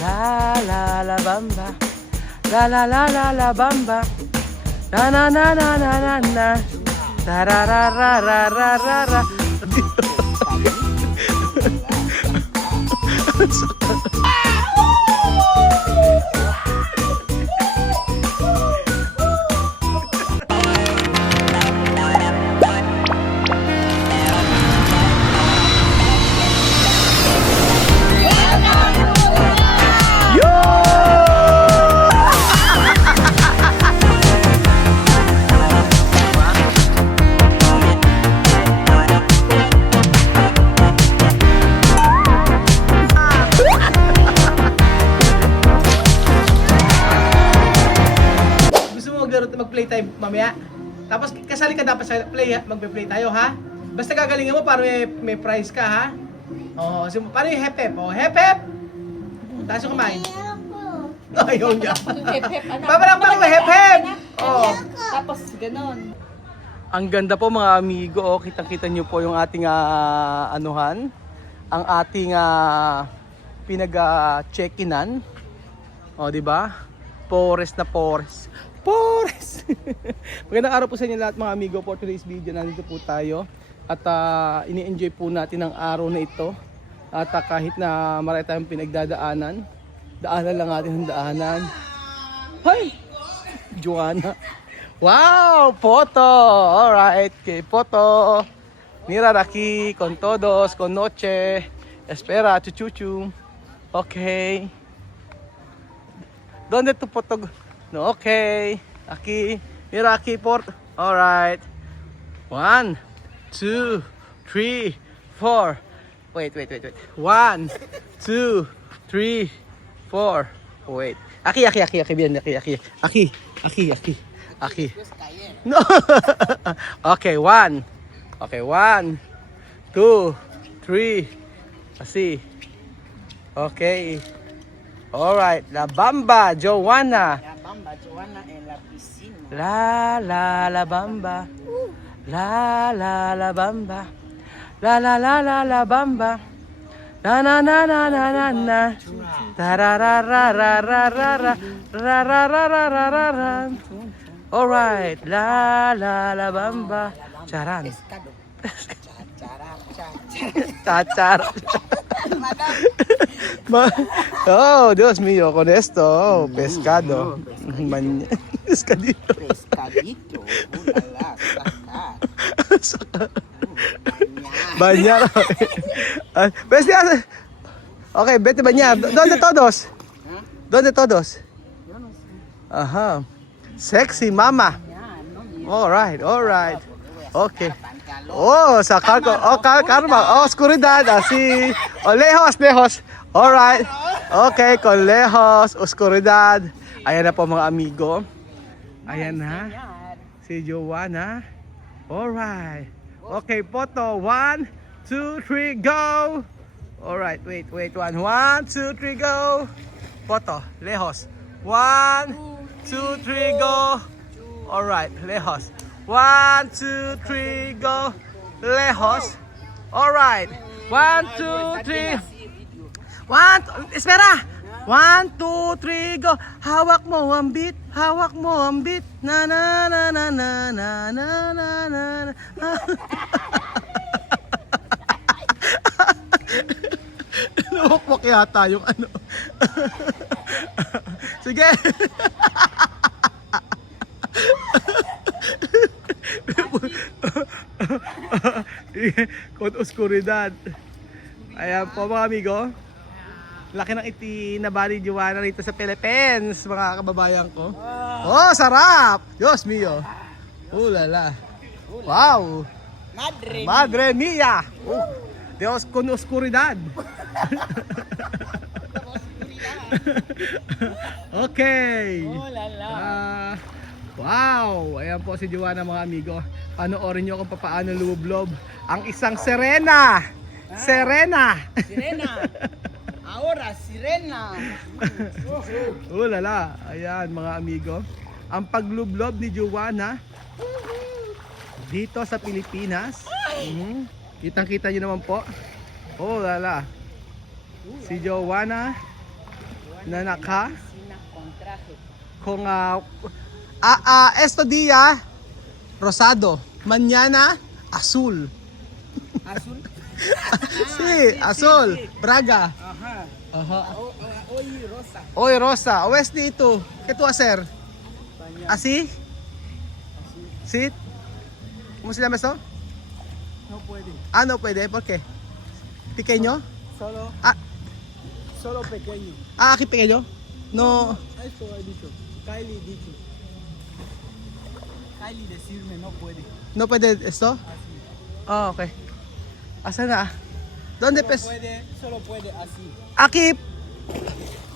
La la la bamba. La la la la la bamba. Na na na na na na na. Ta ra ra ra ra ra ra ra. Mag-play tayo mamaya. Tapos kasali ka dapat sa play, magpe-play tayo ha. Basta gagalingan mo para may prize ka ha. Oo, so, paano yung hep-hep? Oh, hep-hep! Taas yung kamay. Ayaw niya. Paparang mo hep-hep! Oh. Tapos ganon. Ang ganda po mga amigo, oh. Kitang-kita niyo po yung ating anuhan. Ang ating pinag-check-inan. Oh, di ba? Forest na forest. Forest! Magandang araw po sa inyo lahat mga amigo. For today's video, nandito po tayo. At ini-enjoy po natin ang araw na ito. At kahit na marami tayong pinagdadaanan, daanan lang natin ang daanan. Hay! Joanna! Wow! Photo! Alright! Okay, photo! Mira aquí con todos, con noche. Espera, chuchuchu. Okay. ¿Dónde tu photo? No, okay. Aquí. Mira aquí por. Alright. 1, 2, 3, 4. Wait. 1, 2, 3, 4. Wait. Aquí. Bien, aquí. No. Okay, 1. Okay, 1, 2, 3. Así. Okay. Alright. La Bamba, Joanna. Bamba, Joanna en la piscina. La bamba. La bamba. La bamba. Na na na na na na na. Tararararararara. Rarararararara. Alright. La bamba. Charan. Chachar. Oh, Dios mío, con esto, oh, pescado. Pescadito. Pescadito. Ulala, sacar. Bañar. Okay, vete bañar. ¿Dónde todos? ¿Dónde todos? Ajá. Sexy mama. All right. Okay. Oh, sacar ko. Oh, karma. Oh, oscuridad. Así. Oh, lejos. All right. Okay, con lejos, oscuridad. Ayan na po mga amigo. Ayan na. Si Joanna. All right. Okay, photo. 1, 2, 3, go. All right. Wait. 1, 2, 3, go. Photo. Lejos. 1, 2, 3, go. All right. Lejos. 1, 2, 3, go. Lejos. All right. 1, 2, 3. Espera. 1, 2, 3, go. Hawak mo ang beat. Na na na na na na na na na. Lumukmok yata yung ano. Sige. Con oscuridad. Ayan po mga amigo. Laki ng itinabali Joanna rito sa Philippines, mga kababayan ko. Oh, sarap! Diyos mío. Lala. Wow! Madre mía! Dios con oscuridad. Okay. Wow! Ayan po si Joanna mga amigo. Panoorin nyo kung paano lumublob ang isang sirena. Sirena. Ahora, sirena. Lala. Ayan mga amigo. Ang paglublob ni Joanna dito sa Pilipinas. Kitang-kita nyo naman po. Lala. Si Joanna na naka Piscina con traje. kung esto día rosado, mañana azul. Azul. Sí, azul, Braga. Ajá. Ajá. Hoy rosa. Hoy rosa, o es dito. ¿Qué tú hacer? ¿Así? ¿Sí? ¿Cómo se llama esto? No puede. Ah, no puede, ¿por qué? ¿Pequeño? Solo, Ah, solo pequeño. aquí pequeño. No. Eso he dicho. Kylie dicho. Kylie decirme no puede. No puede esto? Ah, okay. Asa na? ¿Dónde pes? Solo puede así. Aki!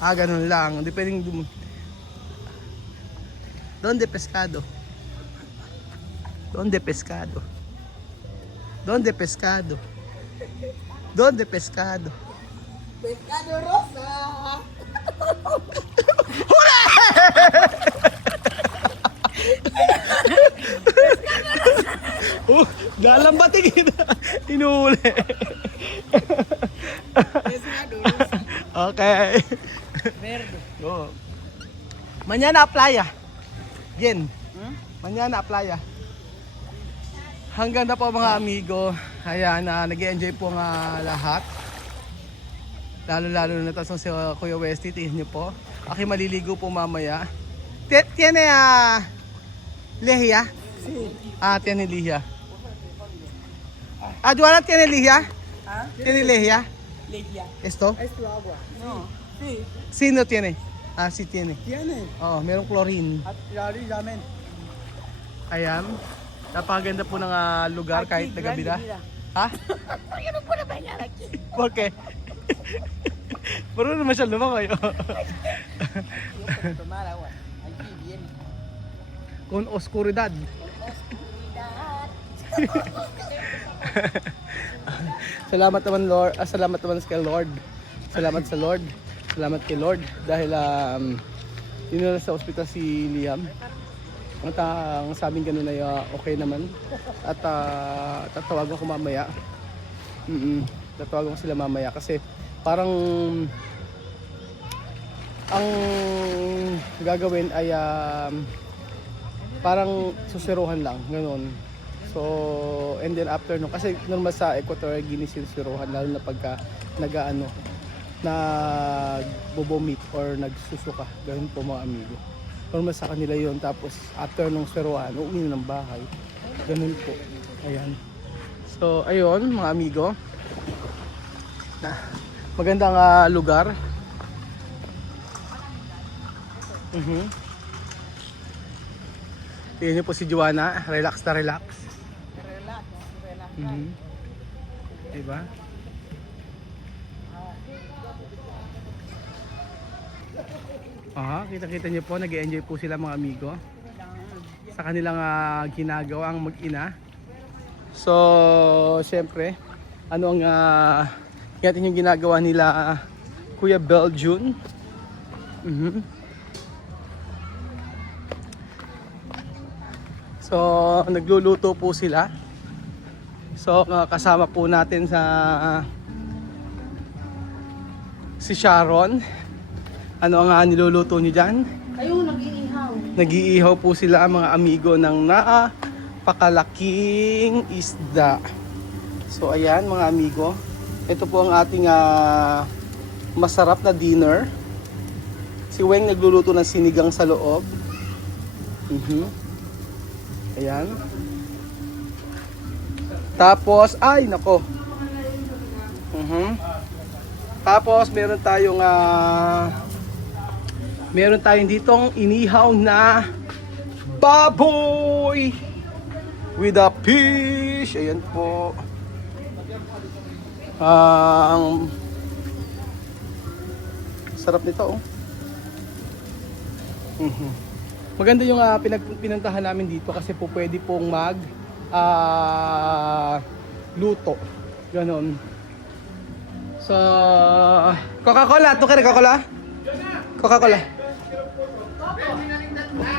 Ah, ganun lang. Hindi pwedeng ¿Dónde pescado? ¿Dónde pescado? ¿Dónde pescado? ¿Dónde pescado? Pescado rosa. Dalam batik kita. Inuuli. Pescado rosa. Okay. Verde. Oh. Mañana a playa. Yen. Hmm? Mañana a playa. Hanggang na po mga amigo. Ayan, nag-enjoy po nga lahat. Lalo-lalo na to si Kuya Westy. Tingnan nyo po. Aki maliligo po mamaya. Tiene lihia? Sí. Tiene lihia. Joana tiene lihia? ¿Ah? Tiene lihia? Legia. Esto? Es tu agua. No. Sí. Sí, no tiene. Sí tiene. Tiene. Oh, merong chlorine. At yari ramen. Ayan. Napakaganda po ng lugar kahit na gabi na. Ha? Yo no puedo bañar aquí. ¿Por qué? Pero naman siya lumakoy. Yo puedo tomar agua. Aquí bien. Con oscuridad. Salamat naman Lord, salamat naman kay Lord. Salamat sa Lord. Salamat kay Lord dahil dinala sa ospital si Liam. At ang sabing ganun ay okay naman. At tatawagan ko mamaya. Tatawagan ko sila mamaya kasi parang ang gagawin ay parang susiruhan lang, ganun. So, and then after no, kasi normal sa Equatorial Guinea sinusiruhan lalo na pagka nagbobomit or nagsusuka, ganun po mga amigo. Normal sa kanila yon. Tapos after nung siruhan, uuwi na ng bahay. Ganun po. Ayan. So, ayun mga amigo. Magandang lugar. Tingnan niyo po si Joanna, relax na relax. Relax. Relax. Diba? Kita-kita niyo po, nag-enjoy po sila mga amigo sa kanilang ginagawa ang mag-ina. So, syempre, ano ang natin yung ginagawa nila Kuya Beljun. So, nagluluto po sila. So, kasama po natin sa si Sharon. Ano ang niluluto niyo dyan? Ayun, nag-iihaw. Nag-iihaw po sila mga amigo ng napakalaking isda. So, ayan mga amigo. Ito po ang ating masarap na dinner. Si Weng nagluluto ng sinigang sa loob. Ayan. Tapos, ay nako. Tapos meron tayong ditong inihaw na baboy with a fish. Ayan po. Sarap nito, oh. Maganda yung pinuntahan namin dito kasi po pwede pong luto. Ganon. So, Coca-Cola. Ito ka rin, Coca-Cola? Coca-Cola.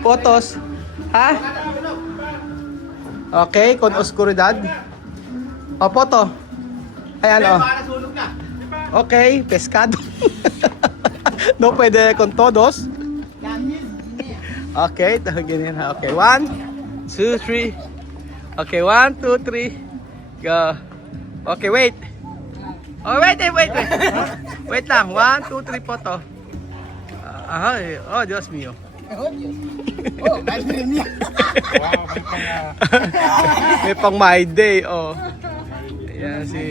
Photos. Ha? Okay, con oscuridad. O, photo. Ayan, o. Okay, pescado. No pwede con todos. Okay, ganyan ha. Okay, 1, 2, 3. Okay, 1, 2, 3. Go. Okay, wait. Oh, wait. Wait lang. 1, 2, 3 photo. Oh, Diyos mio. Oh, madre mía. May pang my day, oh. Ayan si...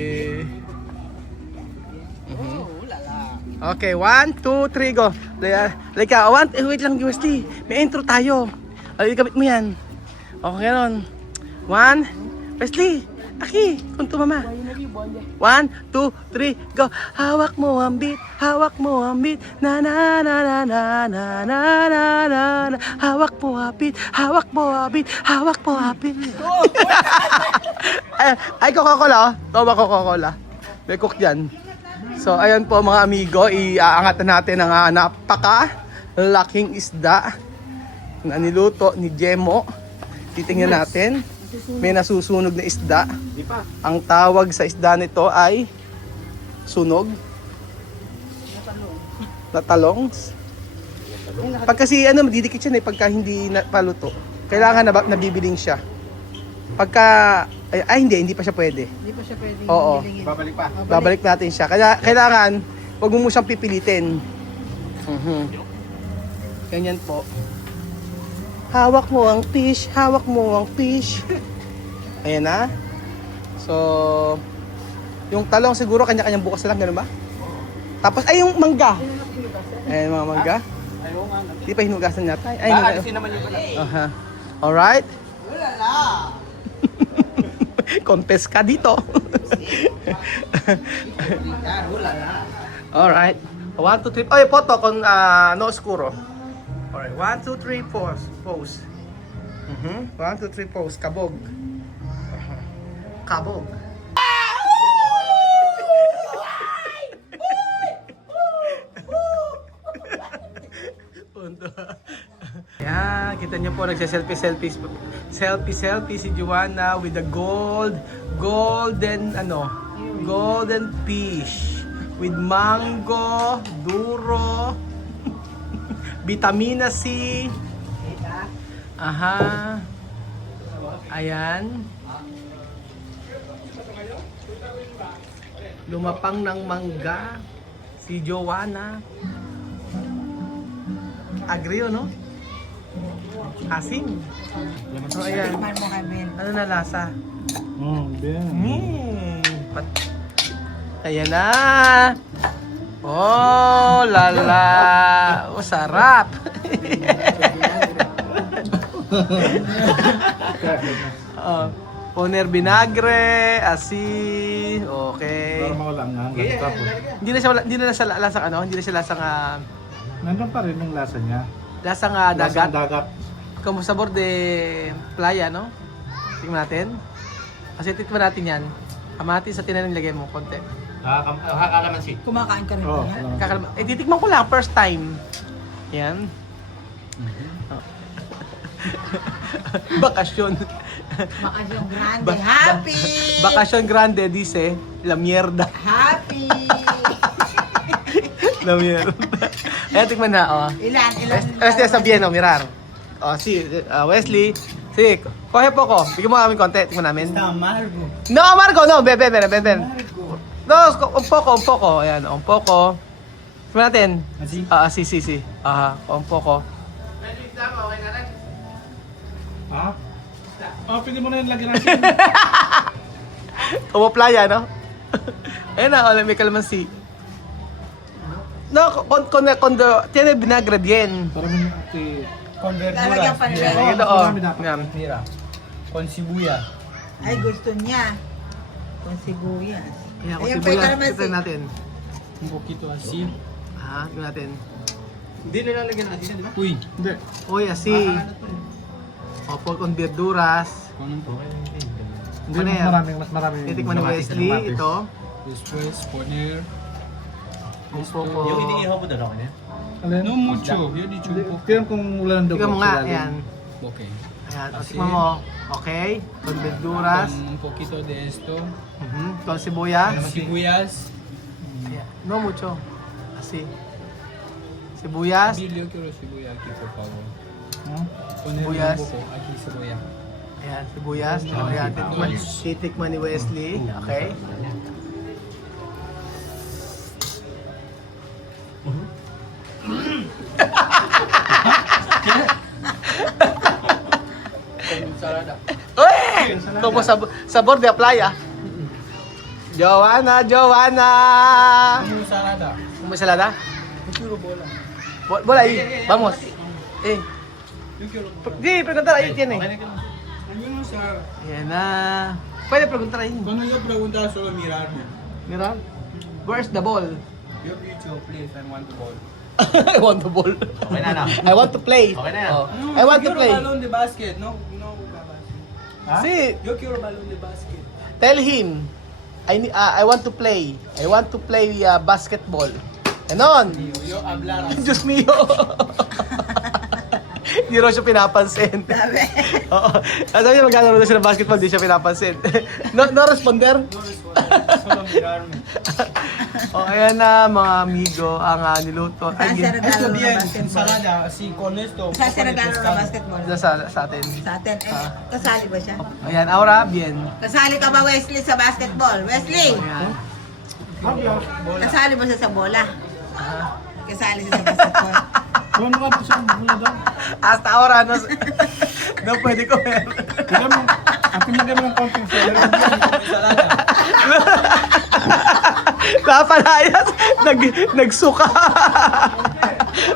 Oh, lala. Okay, 1, 2, 3, go. Like, wait lang, Wesley. May intro tayo. Ay, kabit mo yan. Okay, gano'n. 1, Wesley, Aki, kunto mama. 1, 2, 3, go. Hawak mo ang beat, na na na na na na na na na na. Hawak mo ang beat, hawak mo ang beat. Ay, Coca-Cola, oh. Tawa Coca-Cola. May cook dyan. So, ayan po mga amigo, iaangat na natin ang napaka-laking isda na niluto ni Jemo. Titingnan natin. May nasusunog na isda. Ang tawag sa isda nito ay sunog. Natalongs. Pag kasi madidikit siya pagka hindi paluto. Kailangan nabibiling siya. Pagka hindi pa siya pwede. Hindi pa siya pwedeng Oo. hilingin. Babalik pa. Babalik natin siya. Kaya kailangan, wag mo siyang pipilitin. Ganyan po. Hawak mo ang fish. Ayan na. So, yung talong siguro kanya-kanyang bukas na lang, gano'n ba? Tapos, yung mangga. Ayan mga mangga. Ayaw nga. Di pa hinugasan natin. Alisin naman yung pala. Alright. Ulala. Confess ka dito. Ulala. Alright. 1, 2, 3. Oy, photo con no oscuro. Alright. 1, 2, 3, pose. 1, 2, 3, pose. Kabog. Kabog. Punto. Yan, kita niyo po nagse-selfie si Joanna with the golden fish with mango, duro, vitamina C. Aha. Ayan. Lumapang ng mangga si Joanna. Agrio, no? Asim. So, ayan. Tikman mo kami. Ano na lasa? Bien. Ayan na. Oh, lala. Oh, sarap. Poner vinagre, asin. Okay. Normal lang yan. Tapos, Hindi na siya lasang ano, hindi na siya lasang nandun pa rin yung lasa niya. lasang Lasang dagat. dagat. Como sabor de playa, no? Tingnan natin. Kasi tikman natin yan. Kamatis sa tinanin lagay mo, konti. Kalamansi. Kumakain ka rin Oo. ba yan? Titikman ko lang, first time. Yan. Oh. Bakasyon. Bakasyon grande. Happy! Bakasyon grande, dice. La mierda. Happy! La mierda. Ayan, tikman na, oh. Ilan? Wesley, sabihin, oh, mirar. Oh, Wesley. Sige, kohe po ko. Bigyan mo kami konti, tikman namin. Amargo. No, Marco, no. Beben. No, un poco. Ayan, un poco. Tignan natin. Si. Aha, un poco. Ha? Pwede mo na yung lagyan natin. Como playa, no? Ayan na, may kalamansi. No, tiene vinagre bien. Para mo yung ati. Lalagyan pa nila. Ayan, ito, oh. marami dapat. Yan. Mira. Con sibuyas. Ay, gusto niya. Con sibuyas. Ayan, Ayan kung pa yung sibuyas, kalamansi. tignan natin. Un poquito así. Tignan natin. Hindi nilalagyan natin, di ba? Uy. Hindi. Uy, asi. Opo, con verduras. Ano to? Hindi na yan. Mas maraming. Titikman ni Wesley, ito. Después poner. Un poco. Yung iniihaw mo dalawa niya? No mucho. Yo dicho un poco. Tignan kung wala nang Tignan mo nga, ayan. Okay. Ayan, o, tikman mo. Okay, con verduras. Un poquito de esto. Con sibuyas. Sibuyas. Ayan. No mucho. Así. Sibuyas. Bilyo quiero sibuyas aquí, por favor. Sibuyas. Aquí sibuyas. Ayan, sibuyas. Ayan, titikman ni Wesley. Okay. Salada. Uy! Como sabor de playa. Joanna, Joanna! Yung salada. ¿Cómo ensalada? Yo quiero bola. Bola ahí, vamos. Yo quiero bola. Sí, preguntar ahí tiene. Ayun sa... Ayan na. Pwede preguntar ahí. Cuando yo preguntaba, solo mirarme. Mira. Where's the ball? Yo picho, please, I want the ball. I want the ball. Okay na, no? I want to play. Okay na yan. Oh. I want to play. Yo quiero balón de basket. No, no, basket. Sí, Yo quiero balón de basket. tell him. I want to play. I want to play basketball. Ganon. Yo hablar así. Diyos mio. Hindi raw siya pinapansin. Oo. Sabi niya maglalaro na siya ng basketball, hindi siya pinapansin. No responder? No responder, solo mirarme. O, ayan na mga amigo, ang niluto. Saan siya Esto naglalaro ng bien, basketball? ensalada, así con esto. Saan siya con el naglalaro ng pescado. basketball? Sa atin. Sa atin. Kasali ba siya? Ayan, Aura, bien. Kasali ka ba, Wesley, sa basketball? Wesley! Ayan. Kasali mo siya sa bola? Kasali siya sa basketball? Kung ano ka sa mula daw. Hasta ahora, no, no pwede ko. Tignan mo. Atin lagay mo ng konting celery. Ensalada. Napalayas, nagsuka.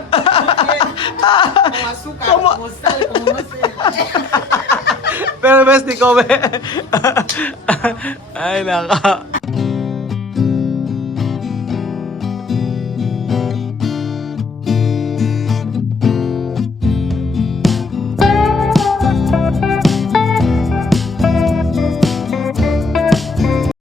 Con azúcar, ¿Cómo? como sal, como no sé. Pero best, di come. Ay, naka.